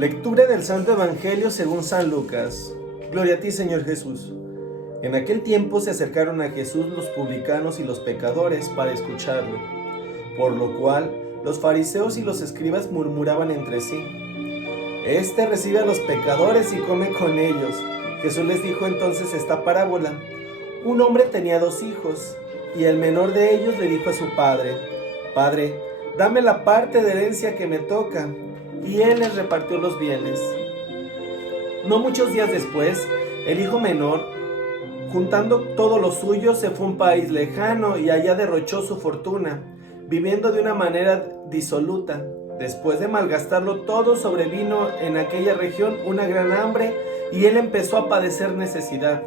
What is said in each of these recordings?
Lectura del Santo Evangelio según San Lucas. Gloria a ti, Señor Jesús. En aquel tiempo se acercaron a Jesús los publicanos y los pecadores para escucharlo, por lo cual los fariseos y los escribas murmuraban entre sí: Este recibe a los pecadores y come con ellos. Jesús les dijo entonces esta parábola: Un hombre tenía 2 hijos, y el menor de ellos le dijo a su padre: Padre, dame la parte de herencia que me toca. Y él les repartió los bienes. No muchos días después, el hijo menor, juntando todo lo suyo, se fue a un país lejano y allá derrochó su fortuna, viviendo de una manera disoluta. Después de malgastarlo todo, sobrevino en aquella región una gran hambre y él empezó a padecer necesidad.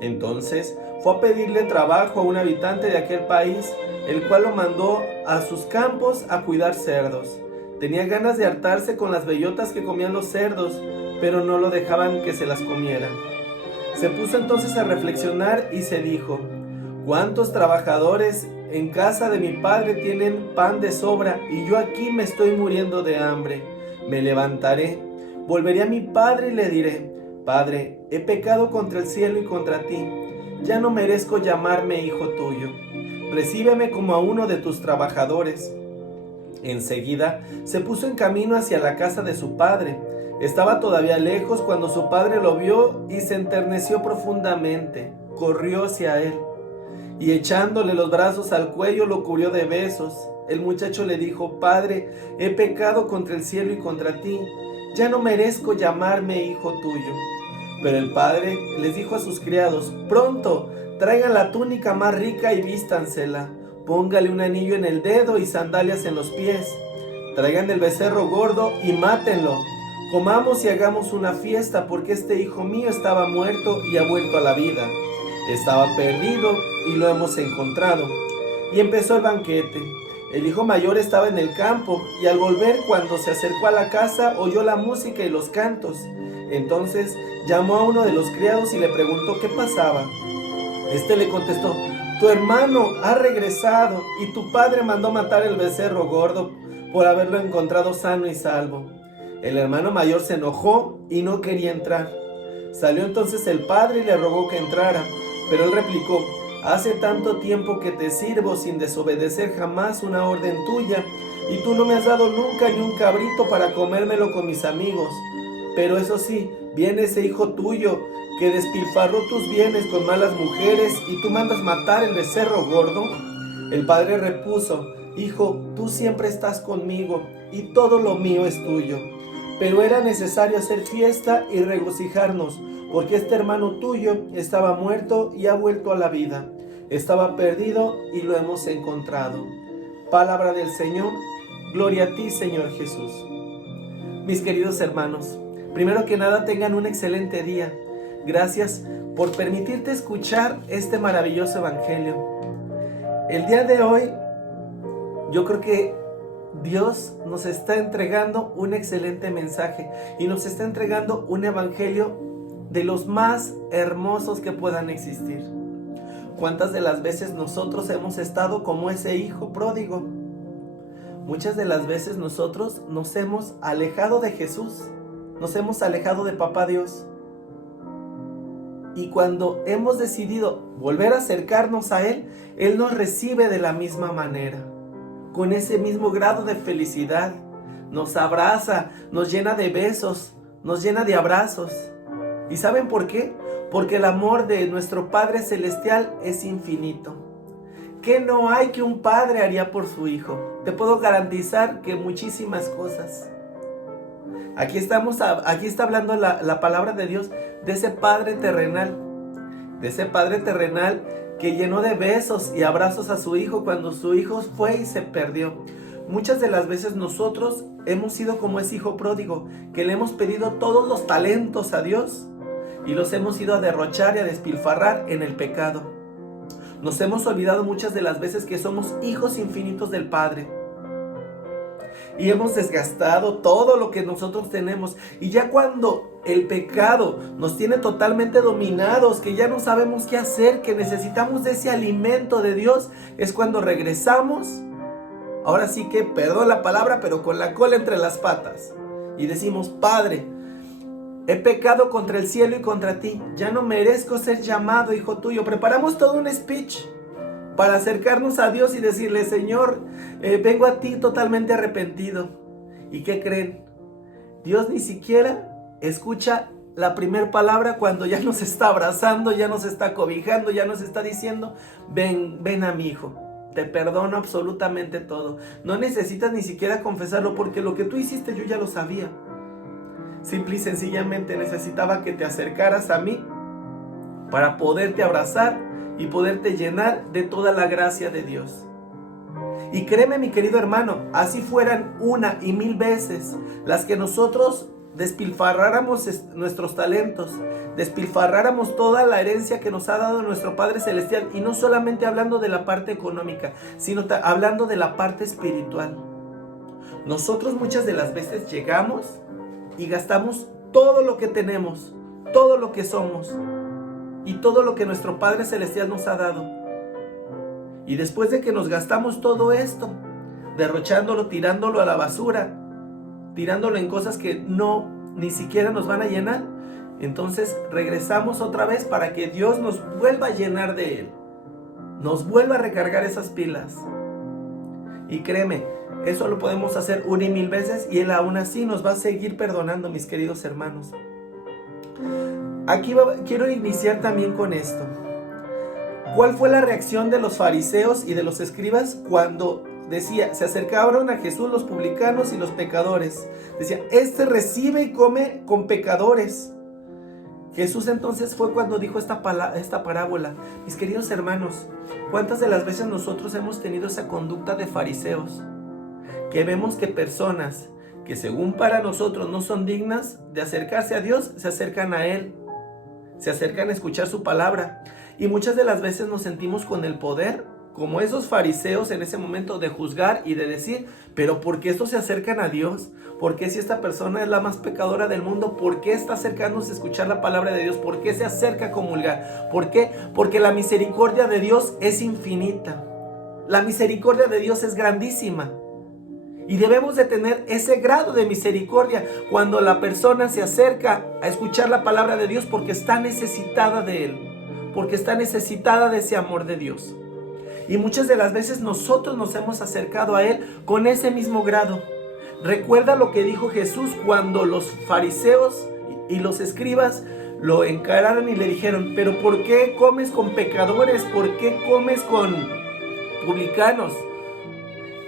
Entonces fue a pedirle trabajo a un habitante de aquel país, el cual lo mandó a sus campos a cuidar cerdos. Tenía ganas de hartarse con las bellotas que comían los cerdos, pero no lo dejaban que se las comiera. Se puso entonces a reflexionar y se dijo: ¿Cuántos trabajadores en casa de mi padre tienen pan de sobra y yo aquí me estoy muriendo de hambre? Me levantaré, volveré a mi padre y le diré: Padre, he pecado contra el cielo y contra ti. Ya no merezco llamarme hijo tuyo. Recíbeme como a uno de tus trabajadores. Enseguida se puso en camino hacia la casa de su padre. Estaba todavía lejos cuando su padre lo vio y se enterneció profundamente. Corrió hacia él y echándole los brazos al cuello lo cubrió de besos. El muchacho le dijo: Padre, he pecado contra el cielo y contra ti. Ya no merezco llamarme hijo tuyo. Pero el padre les dijo a sus criados: Pronto, traigan la túnica más rica y vístansela. Póngale un anillo en el dedo y sandalias en los pies. Traigan el becerro gordo y mátenlo. Comamos y hagamos una fiesta, porque este hijo mío estaba muerto y ha vuelto a la vida. Estaba perdido y lo hemos encontrado. Y empezó el banquete. El hijo mayor estaba en el campo, y al volver, cuando se acercó a la casa, oyó la música y los cantos. Entonces llamó a uno de los criados y le preguntó qué pasaba. Este le contestó: Tu hermano ha regresado y tu padre mandó matar el becerro gordo por haberlo encontrado sano y salvo. El hermano mayor se enojó y no quería entrar. Salió entonces el padre y le rogó que entrara, pero él replicó: Hace tanto tiempo que te sirvo sin desobedecer jamás una orden tuya, y tú no me has dado nunca ni un cabrito para comérmelo con mis amigos. Pero eso sí, viene ese hijo tuyo que despilfarró tus bienes con malas mujeres y tú mandas matar el becerro gordo. El padre repuso: Hijo, tú siempre estás conmigo y todo lo mío es tuyo. Pero era necesario hacer fiesta y regocijarnos, porque este hermano tuyo estaba muerto y ha vuelto a la vida. Estaba perdido y lo hemos encontrado. Palabra del Señor. Gloria a ti, Señor Jesús. Mis queridos hermanos, primero que nada, tengan un excelente día. Gracias por permitirte escuchar este maravilloso evangelio. El día de hoy, yo creo que Dios nos está entregando un excelente mensaje y nos está entregando un evangelio de los más hermosos que puedan existir. ¿Cuántas de las veces nosotros hemos estado como ese hijo pródigo? Muchas de las veces nosotros nos hemos alejado de Jesús, nos hemos alejado de Papá Dios. Y cuando hemos decidido volver a acercarnos a Él, Él nos recibe de la misma manera, con ese mismo grado de felicidad. Nos abraza, nos llena de besos, nos llena de abrazos. ¿Y saben por qué? Porque el amor de nuestro Padre Celestial es infinito. ¿Qué no hay que un padre haría por su hijo? Te puedo garantizar que muchísimas cosas. Aquí está hablando la palabra de Dios de ese Padre terrenal. De ese Padre terrenal que llenó de besos y abrazos a su hijo cuando su hijo fue y se perdió. Muchas de las veces nosotros hemos sido como ese hijo pródigo, que le hemos pedido todos los talentos a Dios y los hemos ido a derrochar y a despilfarrar en el pecado. Nos hemos olvidado muchas de las veces que somos hijos infinitos del Padre. Y hemos desgastado todo lo que nosotros tenemos. Y ya cuando el pecado nos tiene totalmente dominados, que ya no sabemos qué hacer, que necesitamos de ese alimento de Dios, es cuando regresamos. Ahora sí que, perdón la palabra, pero con la cola entre las patas. y decimos: Padre, he pecado contra el cielo y contra ti, ya no merezco ser llamado hijo tuyo. Preparamos todo un speech para acercarnos a Dios y decirle: Señor, vengo a ti totalmente arrepentido. ¿Y qué creen? Dios ni siquiera escucha la primera palabra cuando ya nos está abrazando, ya nos está cobijando, ya nos está diciendo: ven a mi hijo, te perdono absolutamente todo. No necesitas ni siquiera confesarlo, porque lo que tú hiciste yo ya lo sabía. Simple y sencillamente necesitaba que te acercaras a mí para poderte abrazar y poderte llenar de toda la gracia de Dios. Y créeme, mi querido hermano, así fueran 1 y 1000 veces las que nosotros despilfarráramos nuestros talentos, despilfarráramos toda la herencia que nos ha dado nuestro Padre Celestial, y no solamente hablando de la parte económica, sino hablando de la parte espiritual. Nosotros muchas de las veces llegamos y gastamos todo lo que tenemos, todo lo que somos y todo lo que nuestro Padre Celestial nos ha dado. Y después de que nos gastamos todo esto, derrochándolo, tirándolo a la basura, tirándolo en cosas que ni siquiera nos van a llenar, entonces regresamos otra vez para que Dios nos vuelva a llenar de Él, nos vuelva a recargar esas pilas. Y créeme, eso lo podemos hacer 1 y 1000 veces, y Él aún así nos va a seguir perdonando, mis queridos hermanos. Aquí quiero iniciar también con esto. ¿Cuál fue la reacción de los fariseos y de los escribas cuando decía: se acercaron a Jesús los publicanos y los pecadores? Decía: este recibe y come con pecadores. Jesús entonces fue cuando dijo esta parábola. Mis queridos hermanos, ¿cuántas de las veces nosotros hemos tenido esa conducta de fariseos? Que vemos que personas que según para nosotros no son dignas de acercarse a Dios, se acercan a Él, se acercan a escuchar su palabra. Y muchas de las veces nos sentimos con el poder, como esos fariseos en ese momento, de juzgar y de decir: pero ¿por qué estos se acercan a Dios? ¿Por qué, si esta persona es la más pecadora del mundo, por qué está acercándose a escuchar la palabra de Dios? ¿Por qué se acerca a comulgar? ¿Por qué? Porque la misericordia de Dios es infinita. La misericordia de Dios es grandísima. Y debemos de tener ese grado de misericordia cuando la persona se acerca a escuchar la palabra de Dios, porque está necesitada de Él, porque está necesitada de ese amor de Dios. Y muchas de las veces nosotros nos hemos acercado a Él con ese mismo grado. Recuerda lo que dijo Jesús cuando los fariseos y los escribas lo encararon y le dijeron: pero ¿por qué comes con pecadores? ¿Por qué comes con publicanos?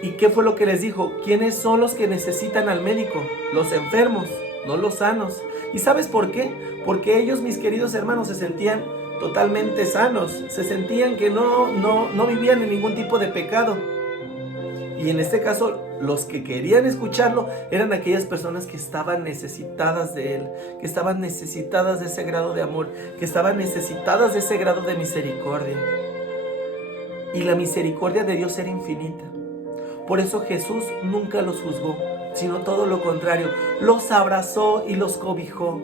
¿Y qué fue lo que les dijo? ¿Quiénes son los que necesitan al médico? Los enfermos, no los sanos. ¿Y sabes por qué? Porque ellos, mis queridos hermanos, se sentían totalmente sanos, se sentían que no vivían en ningún tipo de pecado. Y en este caso, los que querían escucharlo eran aquellas personas que estaban necesitadas de Él, que estaban necesitadas de ese grado de amor, que estaban necesitadas de ese grado de misericordia. Y la misericordia de Dios era infinita. Por eso Jesús nunca los juzgó, sino todo lo contrario, los abrazó y los cobijó,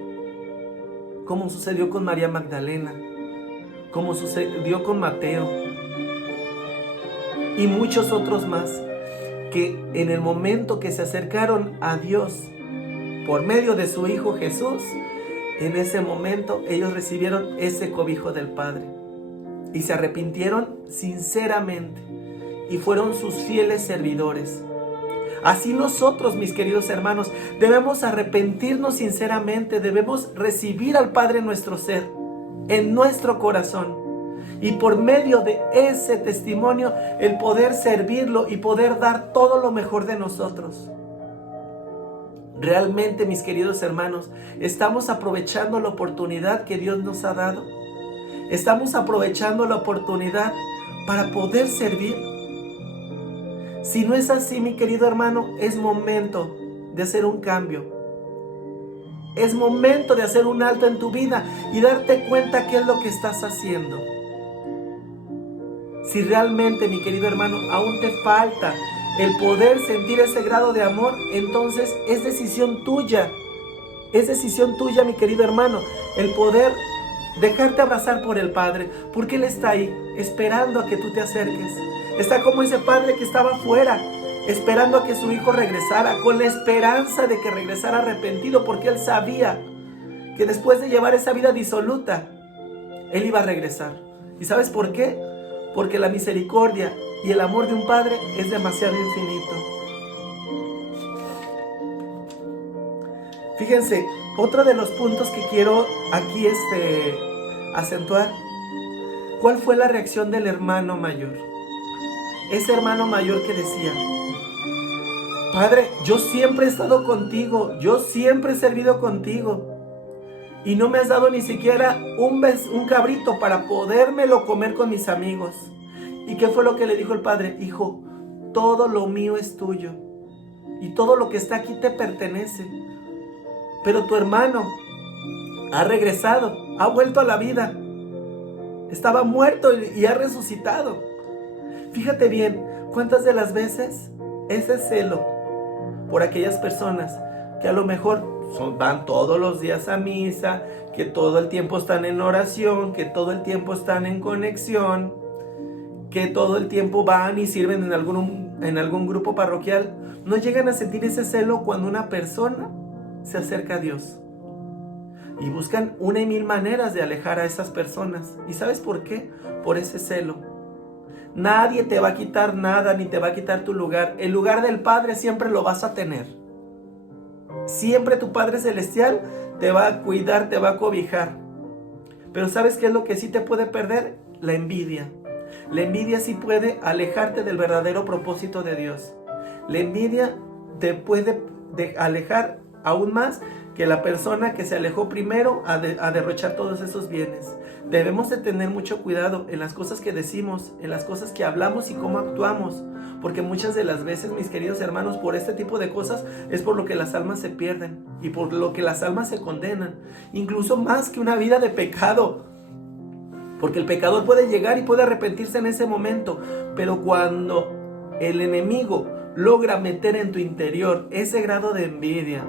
como sucedió con María Magdalena, como sucedió con Mateo y muchos otros más, que en el momento que se acercaron a Dios por medio de su Hijo Jesús, en ese momento ellos recibieron ese cobijo del Padre y se arrepintieron sinceramente y fueron sus fieles servidores. Así nosotros, mis queridos hermanos, debemos arrepentirnos sinceramente, debemos recibir al Padre en nuestro ser, en nuestro corazón, y por medio de ese testimonio el poder servirlo y poder dar todo lo mejor de nosotros. Realmente, mis queridos hermanos, ¿estamos aprovechando la oportunidad que Dios nos ha dado? ¿Estamos aprovechando la oportunidad para poder servir? Si no es así, mi querido hermano, es momento de hacer un cambio. Es momento de hacer un alto en tu vida y darte cuenta qué es lo que estás haciendo. Si realmente, mi querido hermano, aún te falta el poder sentir ese grado de amor, entonces es decisión tuya. Es decisión tuya, mi querido hermano, el poder dejarte abrazar por el Padre, porque Él está ahí, esperando a que tú te acerques. Está como ese padre que estaba afuera, esperando a que su hijo regresara, con la esperanza de que regresara arrepentido, porque él sabía que después de llevar esa vida disoluta, él iba a regresar. ¿Y sabes por qué? Porque la misericordia y el amor de un padre es demasiado infinito. Fíjense, otro de los puntos que quiero aquí acentuar. ¿Cuál fue la reacción del hermano mayor? Ese hermano mayor que decía: Padre, yo siempre he estado contigo, yo siempre he servido contigo, y no me has dado ni siquiera un cabrito para podérmelo comer con mis amigos. ¿Y qué fue lo que le dijo el padre? Hijo, todo lo mío es tuyo, y todo lo que está aquí te pertenece. Pero tu hermano ha regresado, ha vuelto a la vida. Estaba muerto y ha resucitado. Fíjate bien, ¿cuántas de las veces ese celo por aquellas personas que a lo mejor van todos los días a misa, que todo el tiempo están en oración, que todo el tiempo están en conexión, que todo el tiempo van y sirven en algún grupo parroquial, no llegan a sentir ese celo cuando una persona se acerca a Dios? Y buscan una y mil maneras de alejar a esas personas. ¿Y sabes por qué? Por ese celo. Nadie te va a quitar nada, ni te va a quitar tu lugar. El lugar del Padre siempre lo vas a tener. Siempre tu Padre Celestial te va a cuidar, te va a cobijar. Pero ¿sabes qué es lo que sí te puede perder? La envidia. La envidia sí puede alejarte del verdadero propósito de Dios. La envidia te puede alejar aún más que la persona que se alejó primero a derrochar todos esos bienes. Debemos de tener mucho cuidado en las cosas que decimos, en las cosas que hablamos y cómo actuamos, porque muchas de las veces, mis queridos hermanos, por este tipo de cosas es por lo que las almas se pierden y por lo que las almas se condenan, incluso más que una vida de pecado, porque el pecador puede llegar y puede arrepentirse en ese momento, pero cuando el enemigo logra meter en tu interior ese grado de envidia,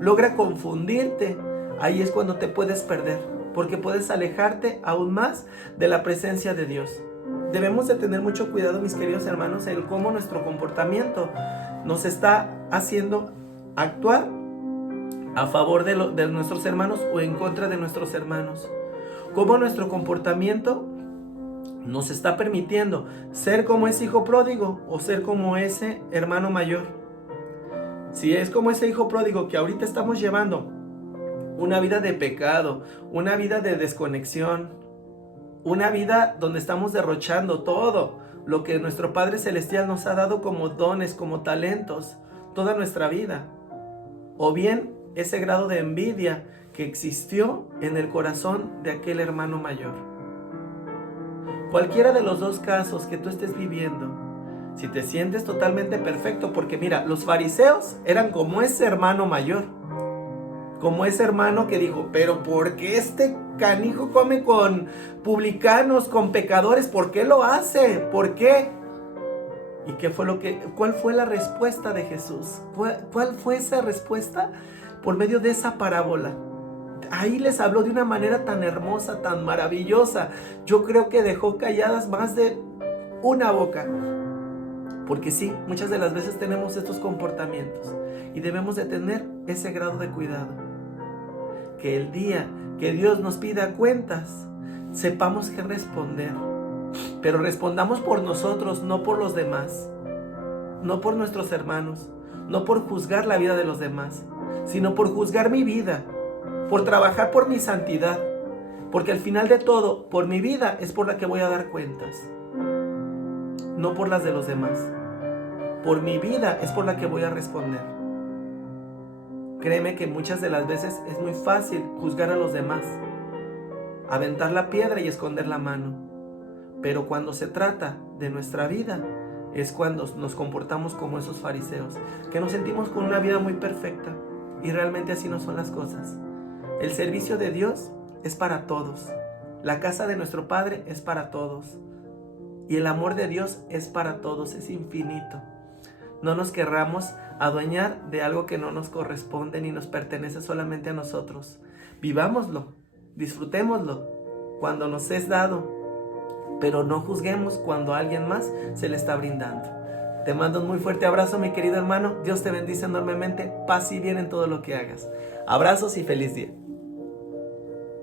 logra confundirte, ahí es cuando te puedes perder, porque puedes alejarte aún más de la presencia de Dios. Debemos de tener mucho cuidado, mis queridos hermanos, en cómo nuestro comportamiento nos está haciendo actuar a favor de nuestros hermanos o en contra de nuestros hermanos. Cómo nuestro comportamiento nos está permitiendo ser como ese hijo pródigo o ser como ese hermano mayor. Si es como ese hijo pródigo que ahorita estamos llevando una vida de pecado, una vida de desconexión, una vida donde estamos derrochando todo lo que nuestro Padre Celestial nos ha dado como dones, como talentos, toda nuestra vida. O bien ese grado de envidia que existió en el corazón de aquel hermano mayor. Cualquiera de los dos casos que tú estés viviendo, si te sientes totalmente perfecto, porque mira, los fariseos eran como ese hermano mayor, como ese hermano que dijo: pero ¿por qué este canijo come con publicanos, con pecadores? ¿Por qué lo hace? ¿Por qué? ¿Y cuál fue la respuesta de Jesús? ¿Cuál fue esa respuesta? Por medio de esa parábola. Ahí les habló de una manera tan hermosa, tan maravillosa. Yo creo que dejó calladas más de una boca. Porque sí, muchas de las veces tenemos estos comportamientos y debemos de tener ese grado de cuidado. Que el día que Dios nos pida cuentas, sepamos qué responder. Pero respondamos por nosotros, no por los demás, no por nuestros hermanos, no por juzgar la vida de los demás, sino por juzgar mi vida, por trabajar por mi santidad, porque al final de todo, por mi vida es por la que voy a dar cuentas, no por las de los demás. Por mi vida es por la que voy a responder. Créeme que muchas de las veces es muy fácil juzgar a los demás, aventar la piedra y esconder la mano. Pero cuando se trata de nuestra vida, es cuando nos comportamos como esos fariseos, que nos sentimos con una vida muy perfecta, y realmente así no son las cosas. El servicio de Dios es para todos. La casa de nuestro Padre es para todos. Y el amor de Dios es para todos, es infinito. No nos querramos adueñar de algo que no nos corresponde ni nos pertenece solamente a nosotros. Vivámoslo, disfrutémoslo cuando nos es dado, pero no juzguemos cuando a alguien más se le está brindando. Te mando un muy fuerte abrazo, mi querido hermano. Dios te bendice enormemente. Paz y bien en todo lo que hagas. Abrazos y feliz día.